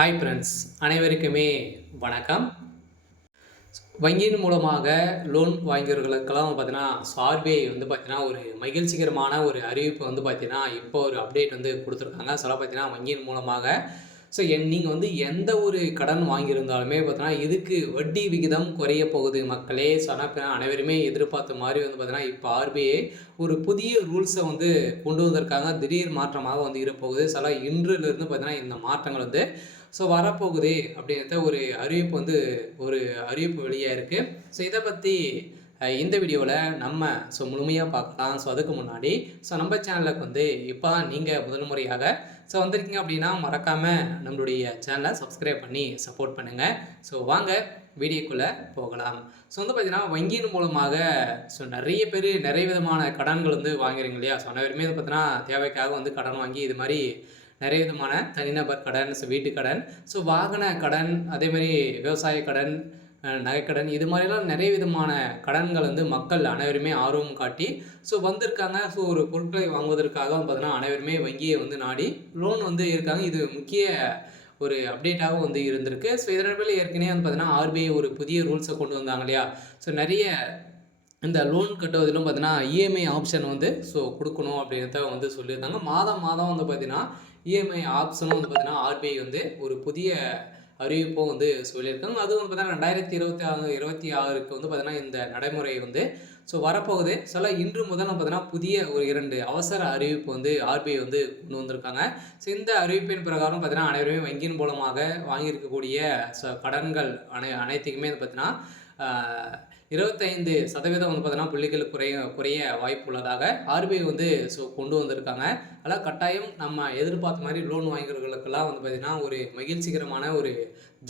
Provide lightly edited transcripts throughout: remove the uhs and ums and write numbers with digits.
Hi friends, அனைவருக்குமே வணக்கம். வங்கியின் மூலமாக லோன் வாங்கியவர்களுக்கெல்லாம் பார்த்தீங்கன்னா, ஆர்பிஐ வந்து பார்த்தீங்கன்னா, ஒரு மகிழ்ச்சிகரமான ஒரு அறிவிப்பு வந்து பார்த்தீங்கன்னா, இப்போ ஒரு அப்டேட் வந்து குடுத்துருக்காங்க. பார்த்தீங்கன்னா, வங்கியின் மூலமாக நீங்க வந்து எந்த ஒரு கடன் வாங்கியிருந்தாலுமே பார்த்தீங்கன்னா, இதுக்கு வட்டி விகிதம் குறைய போகுது மக்களே. அனைவருமே எதிர்பார்த்த மாரி வந்து பார்த்தீங்கன்னா, இப்போ ஆர்பிஐ ஒரு புதிய ரூல்ஸ வந்து கொண்டு வந்திருக்காங்க. திடீர் மாற்றமாக வந்து இருப்போகுது. இன்றிலிருந்து பார்த்தீங்கன்னா, இந்த மாற்றங்கள் வந்து வரப்போகுது அப்படிங்கிறத ஒரு அறிவிப்பு வெளியா இருக்கு. இத பத்தி இந்த வீடியோல நம்ம முழுமையா பார்க்கலாம். அதுக்கு முன்னாடி நம்ம சேனலுக்கு வந்து இப்பதான் நீங்க முதல் முறையாக வந்திருக்கீங்க அப்படின்னா, மறக்காம நம்மளுடைய சேனலை சப்ஸ்கிரைப் பண்ணி சப்போர்ட் பண்ணுங்க. வாங்க வீடியோக்குள்ள போகலாம். வந்து பார்த்தீங்கன்னா, வங்கியின் மூலமாக நிறைய பேர் நிறைய விதமான கடன்கள் வந்து வாங்குறீங்க இல்லையா? அனைவருமே பார்த்தீங்கன்னா, தேவைக்காக வந்து கடன் வாங்கி இது மாதிரி நிறைய விதமான தனிநபர் கடன், வீட்டு கடன், வாகன கடன், அதேமாரி விவசாய கடன், நகைக்கடன், இது மாதிரிலாம் நிறைய விதமான கடன்கள் வந்து மக்கள் அனைவருமே ஆர்வம் காட்டி வந்திருக்காங்க. ஒரு பொருட்களை வாங்குவதற்காக பார்த்தீங்கன்னா, அனைவருமே வங்கியை வந்து நாடி லோன் வந்து இருக்காங்க. இது முக்கிய ஒரு அப்டேட்டாகவும் வந்து இருந்திருக்கு. இதனால் ஏற்கனவே வந்து பார்த்தீங்கன்னா, ஆர்பிஐ ஒரு புதிய ரூல்ஸை கொண்டு வந்தாங்க இல்லையா? நிறைய இந்த லோன் கட்டுவதிலும் பார்த்தீங்கன்னா, இஎம்ஐ ஆப்ஷன் வந்து கொடுக்கணும் அப்படின்றத வந்து சொல்லியிருந்தாங்க. மாதம் மாதம் வந்து பார்த்தீங்கன்னா, இஎம்ஐ ஆப்ஷனும் வந்து பார்த்தீங்கன்னா, ஆர்பிஐ வந்து ஒரு புதிய அறிவிப்பும் வந்து சொல்லியிருக்காங்க. அதுவும் வந்து பார்த்தீங்கன்னா, 2026க்கு வந்து பார்த்தீங்கன்னா, இந்த நடைமுறை வந்து வரப்போகுது. இன்று முதல் பார்த்தீங்கன்னா, புதிய ஒரு 2 அவசர அறிவிப்பு வந்து ஆர்பிஐ வந்து கொண்டு வந்திருக்காங்க. இந்த அறிவிப்பின் பிரகாரம் பார்த்தீங்கன்னா, அனைவருமே வங்கியின் மூலமாக வாங்கியிருக்கக்கூடிய கடன்கள் அனைத்துக்குமே வந்து பார்த்தீங்கன்னா, 25% வந்து பார்த்தீங்கன்னா, புள்ளிகள் குறைய வாய்ப்பு உள்ளதாக ஆர்பிஐ வந்து கொண்டு வந்திருக்காங்க. அதெல்லாம் கட்டாயம் நம்ம எதிர்பார்த்த மாதிரி லோன் வாங்கியவர்களுக்கெல்லாம் வந்து பார்த்தீங்கன்னா, ஒரு மகிழ்ச்சிகரமான ஒரு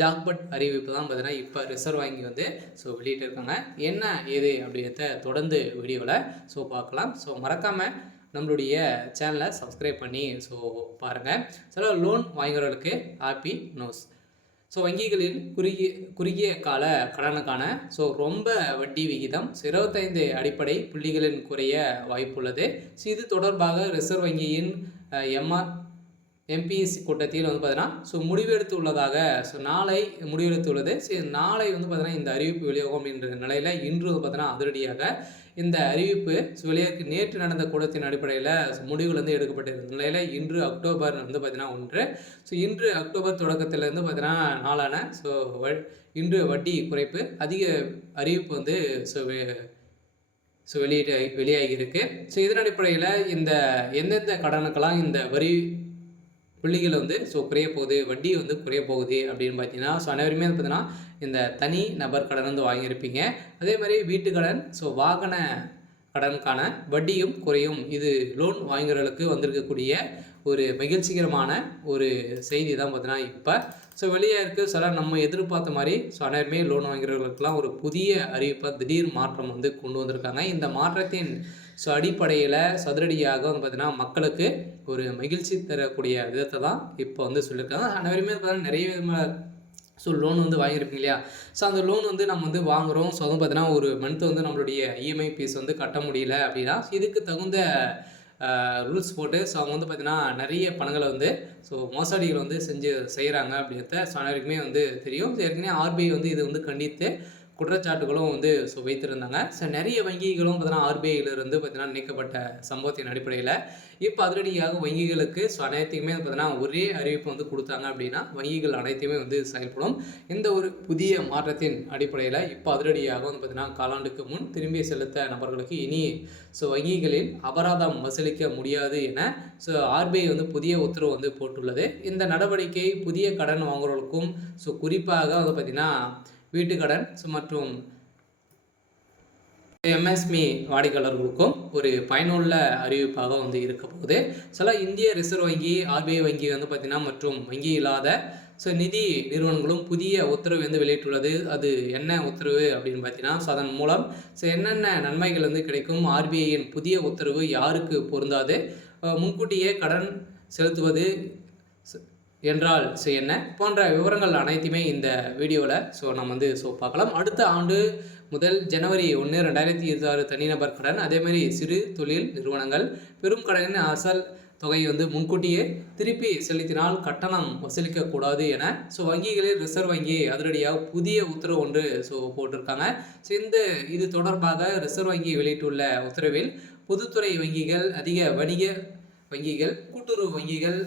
ஜாக்பாட் அறிவிப்பு தான் பார்த்தீங்கன்னா, இப்போ ரிசர்வ் வங்கி வந்து வெளியிட்டிருக்காங்க. என்ன ஏது அப்படின்றத தொடர்ந்து வீடியோவில் பார்க்கலாம். மறக்காமல் நம்மளுடைய சேனலை சப்ஸ்கிரைப் பண்ணி பாருங்கள். லோன் வாங்குறவர்களுக்கு ஹாப்பி நியூஸ். வங்கிகளில் குறுகிய கால கடனுக்கான ரொம்ப வட்டி விகிதம் 25 அடிப்படை புள்ளிகளின் குறைய வாய்ப்புள்ளது. இது தொடர்பாக ரிசர்வ் வங்கியின் எம்பிஎஸ்சி கூட்டத்தில் வந்து பார்த்தீங்கன்னா முடிவெடுத்து உள்ளதாக நாளை முடிவெடுத்துள்ளது. நாளை வந்து பார்த்தீங்கன்னா, இந்த அறிவிப்பு வெளியாகும் அப்படின்ற நிலையில் இன்று வந்து பார்த்தீங்கன்னா, அதிரடியாக இந்த அறிவிப்பு வெளியாக நேற்று நடந்த கூட்டத்தின் அடிப்படையில் முடிவுகள் வந்து எடுக்கப்பட்டிருந்த நிலையில் இன்று அக்டோபர் வந்து பார்த்தீங்கன்னா 1. இன்று அக்டோபர் தொடக்கத்திலேருந்து பார்த்தீங்கன்னா நாளான இன்று வட்டி குறைப்பு அதிக அறிவிப்பு வந்து வெளியாகி இருக்கு. இதன் அடிப்படையில் இந்த எந்தெந்த கடனுக்கெல்லாம் இந்த வரி புள்ளிகள் வந்து குறைய போகுது, வட்டி வந்து குறைய போகுது அப்படின்னு பார்த்தீங்கன்னா, அனைவருமே பார்த்தீங்கன்னா, இந்த தனி நபர் கடன் வந்து வாங்கியிருப்பீங்க. அதே மாதிரி வீட்டு கடன், வாகன கடனுக்கான வட்டியும் குறையும். இது லோன் வாங்குறவர்களுக்கு வந்திருக்கக்கூடிய ஒரு மகிழ்ச்சிகரமான ஒரு செய்தி தான் பார்த்தீங்கன்னா இப்போ வெளியாக இருக்குது. நம்ம எதிர்பார்த்த மாதிரி அனைவருமே லோன் வாங்குறவர்களுக்கெல்லாம் ஒரு புதிய அறிவிப்பை திடீர் மாற்றம் வந்து கொண்டு வந்திருக்காங்க. இந்த மாற்றத்தின் அடிப்படையில் சதுரடியாக வந்து பார்த்தீங்கன்னா, மக்களுக்கு ஒரு மகிழ்ச்சி தரக்கூடிய விதத்தை தான் இப்போ வந்து சொல்லியிருக்காங்க. அனைவருமே பார்த்தீங்கன்னா நிறைய விதமான லோன் வந்து வாங்கியிருப்பீங்க இல்லையா? அந்த லோன் வந்து நம்ம வந்து வாங்குகிறோம். வந்து பார்த்தீங்கன்னா, ஒரு மந்த் வந்து நம்மளுடைய இஎம்ஐ ஃபீஸ் வந்து கட்ட முடியல அப்படின்னா, இதுக்கு தகுந்த ரூல்ஸ் போட்டு அவங்க வந்து பார்த்தீங்கன்னா, நிறைய பணங்களை வந்து மோசடிகள் வந்து செய்கிறாங்க அப்படின்றத அனைவருக்குமே வந்து தெரியும். ஏற்கனவே ஆர்பிஐ வந்து இது வந்து கண்டித்து குற்றச்சாட்டுகளும் வந்து வைத்திருந்தாங்க. நிறைய வங்கிகளும் பார்த்தீங்கன்னா, ஆர்பிஐயிலிருந்து பார்த்தீங்கன்னா நீக்கப்பட்ட சம்பவத்தின் அடிப்படையில் இப்போ அதிரடியாக வங்கிகளுக்கு அனைத்துக்குமே பார்த்தீங்கன்னா ஒரே அறிவிப்பு வந்து கொடுத்தாங்க அப்படின்னா, வங்கிகள் அனைத்துமே வந்து செயல்படும். இந்த ஒரு புதிய மாற்றத்தின் அடிப்படையில் இப்போ அதிரடியாக வந்து பார்த்தீங்கன்னா, காலாண்டுக்கு முன் திரும்பி செலுத்த நபர்களுக்கு இனி வங்கிகளில் அபராதம் வசூலிக்க முடியாது என ஆர்பிஐ வந்து புதிய உத்தரவு வந்து போட்டுள்ளது. இந்த நடவடிக்கை புதிய கடன் வாங்குறவர்களுக்கும் குறிப்பாக வந்து பார்த்தீங்கன்னா, வீட்டுக்கடன் மற்றும் எம்எஸ்எம்இ வாடிக்கையாளர்களுக்கும் ஒரு பயனுள்ள அறிவிப்பாக வந்து இருக்க போகுது. இந்திய ரிசர்வ் வங்கி, ஆர்பிஐ வங்கி வந்து பார்த்தீங்கன்னா மற்றும் வங்கி இல்லாத நிதி நிறுவனங்களும் புதிய உத்தரவு வந்து வெளியிட்டுள்ளது. அது என்ன உத்தரவு அப்படின்னு பார்த்தீங்கன்னா, அதன் மூலம் என்னென்ன நன்மைகள் வந்து கிடைக்கும், ஆர்பிஐயின் புதிய உத்தரவு யாருக்கு பொருந்தாது, முன்கூட்டியே கடன் செலுத்துவது என்றால் என்ன போன்ற விவரங்கள் அனைத்துமே இந்த வீடியோவில் நம்ம வந்து பார்க்கலாம். அடுத்த ஆண்டு முதல் ஜனவரி 1, 2026 தனிநபர் கடன், அதேமாதிரி சிறு தொழில் நிறுவனங்கள் பெரும் கடனின் அசல் தொகையை வந்து முன்கூட்டியே திருப்பி செலுத்தினால் கட்டணம் வசூலிக்கக்கூடாது என வங்கிகளில் ரிசர்வ் வங்கி அதிரடியாக புதிய உத்தரவு ஒன்று போட்டிருக்காங்க. இது தொடர்பாக ரிசர்வ் வங்கி வெளியிட்டுள்ள உத்தரவில் பொதுத்துறை வங்கிகள், அதிக வணிக வங்கிகள், கூட்டுறவு வங்கிகள்,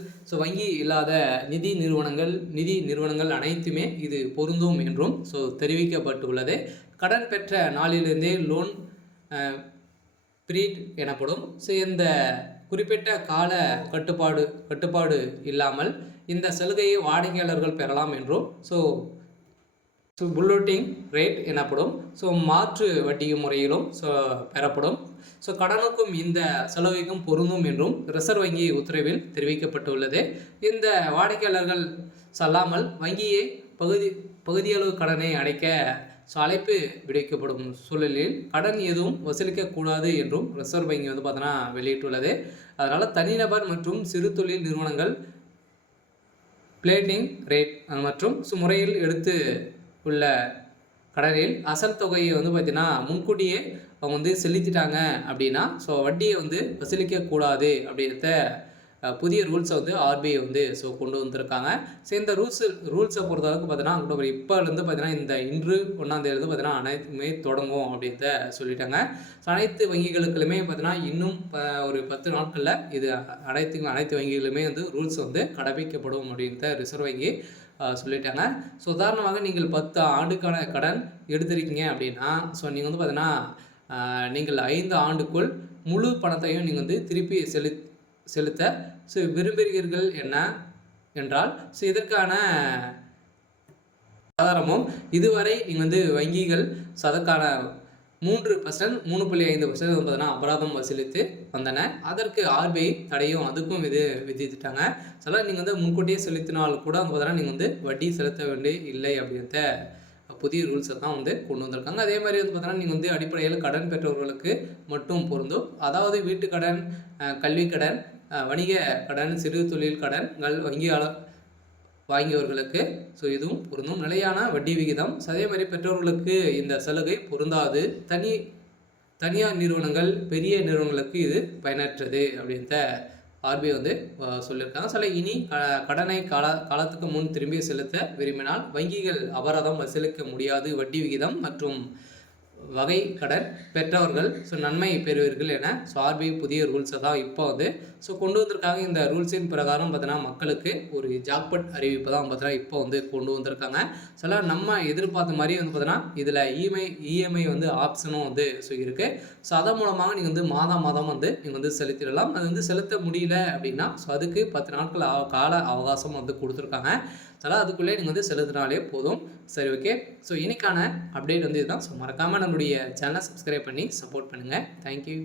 வங்கி இல்லாத நிதி நிறுவனங்கள் அனைத்துமே இது பொருந்தும் என்றும் தெரிவிக்கப்பட்டுள்ளது. கடன் பெற்ற நாளிலிருந்தே லோன் பீரியட் எனப்படும். இந்த குறிப்பிட்ட கால கட்டுப்பாடு இல்லாமல் இந்த சலுகையை வாடிக்கையாளர்கள் பெறலாம் என்றும் புல்லோட்டிங் ரேட் எனப்படும். மாற்று வட்டி முறையிலும் பெறப்படும். கடனுக்கும் இந்த சலுகைக்கும் பொருந்தும் என்றும் ரிசர்வ் வங்கி உத்தரவில் தெரிவிக்கப்பட்டுள்ளது. இந்த வாடிக்கையாளர்கள் செல்லாமல் வங்கியை பகுதியளவு கடனை அடைக்க அழைப்பு விடுக்கப்படும் சூழலில் கடன் எதுவும் வசூலிக்கக்கூடாது என்றும் ரிசர்வ் வங்கி வந்து பார்த்தோன்னா வெளியிட்டுள்ளது. அதனால் தனிநபர் மற்றும் சிறு தொழில் நிறுவனங்கள் பிளேட்டிங் ரேட் மற்றும் முறையில் எடுத்து உள்ள கடனில் அசல் தொகையை வந்து பார்த்திங்கன்னா முன்கூட்டியே அவங்க வந்து செலுத்திட்டாங்க அப்படின்னா வட்டியை வந்து வசூலிக்கக்கூடாது அப்படின்றத புதிய ரூல்ஸை வந்து ஆர்பிஐ வந்து கொண்டு வந்திருக்காங்க. இந்த ரூல்ஸை பொறுத்தளவுக்கு பார்த்தீங்கன்னா அக்டோபர் இப்போலேருந்து பார்த்தீங்கன்னா இந்த இன்று 1ஆம் தேதியிலேருந்து பார்த்தீங்கன்னா அனைத்துமே தொடங்கும் அப்படின்றத சொல்லிட்டாங்க. அனைத்து வங்கிகளுக்குமே பார்த்தீங்கன்னா இன்னும் ஒரு 10 நாட்களில் இது அனைத்து வங்கிகளுமே வந்து ரூல்ஸ் வந்து கடைபிடிக்கப்படும் அப்படின்றத ரிசர்வ் வங்கி சொல்லிட்டாங்க. உதாரணமாக நீங்கள் 10 ஆண்டுக்கான கடன் எடுத்திருக்கீங்க அப்படின்னா நீங்கள் வந்து பார்த்தீங்கன்னா நீங்கள் 5 ஆண்டுக்குள் முழு பணத்தையும் நீங்கள் வந்து திருப்பி செலுத்த விரும்புகிறீர்கள் என்றால் இதற்கான ஆதாரமும் இதுவரை நீங்கள் வந்து வங்கிகள் அதற்கான 3%, 3.5% வந்து அபராதம் வசூலித்து வந்தன. அதற்கு ஆர்பிஐ தடையும் அதுக்கும் விதித்துட்டாங்க. நீங்கள் வந்து முன்கூட்டியே செலுத்தினால் கூட வந்து பார்த்தீங்கன்னா நீங்கள் வந்து வட்டி செலுத்த வேண்டிய இல்லை அப்படின்ற புதிய ரூல்ஸை தான் வந்து கொண்டு வந்திருக்காங்க. அதே மாதிரி வந்து பார்த்தீங்கன்னா நீங்கள் வந்து அடிப்படையில் கடன் பெற்றவர்களுக்கு மட்டும் பொருந்தும். அதாவது வீட்டு கடன், கல்வி கடன், வணிக கடன், சிறு தொழில் கடன்கள் வாங்கியவர்களுக்கு இதுவும் பொருந்தும். நிலையான வட்டி விகிதம். அதே மாதிரி பெற்றோர்களுக்கு இந்த சலுகை பொருந்தாது. தனியார் நிறுவனங்கள், பெரிய நிறுவனங்களுக்கு இது பயனற்றது அப்படின்ற ஆர்பிஐ வந்து சொல்லியிருக்காங்க. இனி கடனை காலத்துக்கு முன் திரும்பி செலுத்த விரும்பினால் வங்கிகள் அபராதம் வசூலிக்க முடியாது. வட்டி விகிதம் மற்றும் வகை கடன் பெற்றவர்கள் நன்மை பெறுவீர்கள் என ஆர்பிஐ புதிய ரூல்ஸை தான் இப்போ வந்து கொண்டு வந்திருக்காங்க. இந்த ரூல்ஸின் பிரகாரம் பார்த்தீங்கன்னா மக்களுக்கு ஒரு ஜாக்பாட் அறிவிப்பு தான் பார்த்தீங்கன்னா இப்போ வந்து கொண்டு வந்திருக்காங்க. நம்ம எதிர்பார்த்த மாதிரி வந்து பார்த்தீங்கன்னா இதில் இஎம்ஐ வந்து ஆப்ஷனும் வந்து இருக்குது. அதன் மூலமாக நீங்கள் வந்து மாதம் வந்து நீங்கள் வந்து செலுத்திடலாம். அது வந்து செலுத்த முடியல அப்படின்னா அதுக்கு 10 நாட்கள் கால அவகாசம் வந்து கொடுத்துருக்காங்க. அதுக்குள்ளே நீங்கள் வந்து செலுத்தினாலே போதும். சரி, ஓகே. இன்னைக்கான அப்டேட் வந்து இதுதான். மறக்காமல் நம்மளுடைய சேனலை சப்ஸ்கிரைப் பண்ணி சப்போர்ட் பண்ணுங்கள். தேங்க்யூ.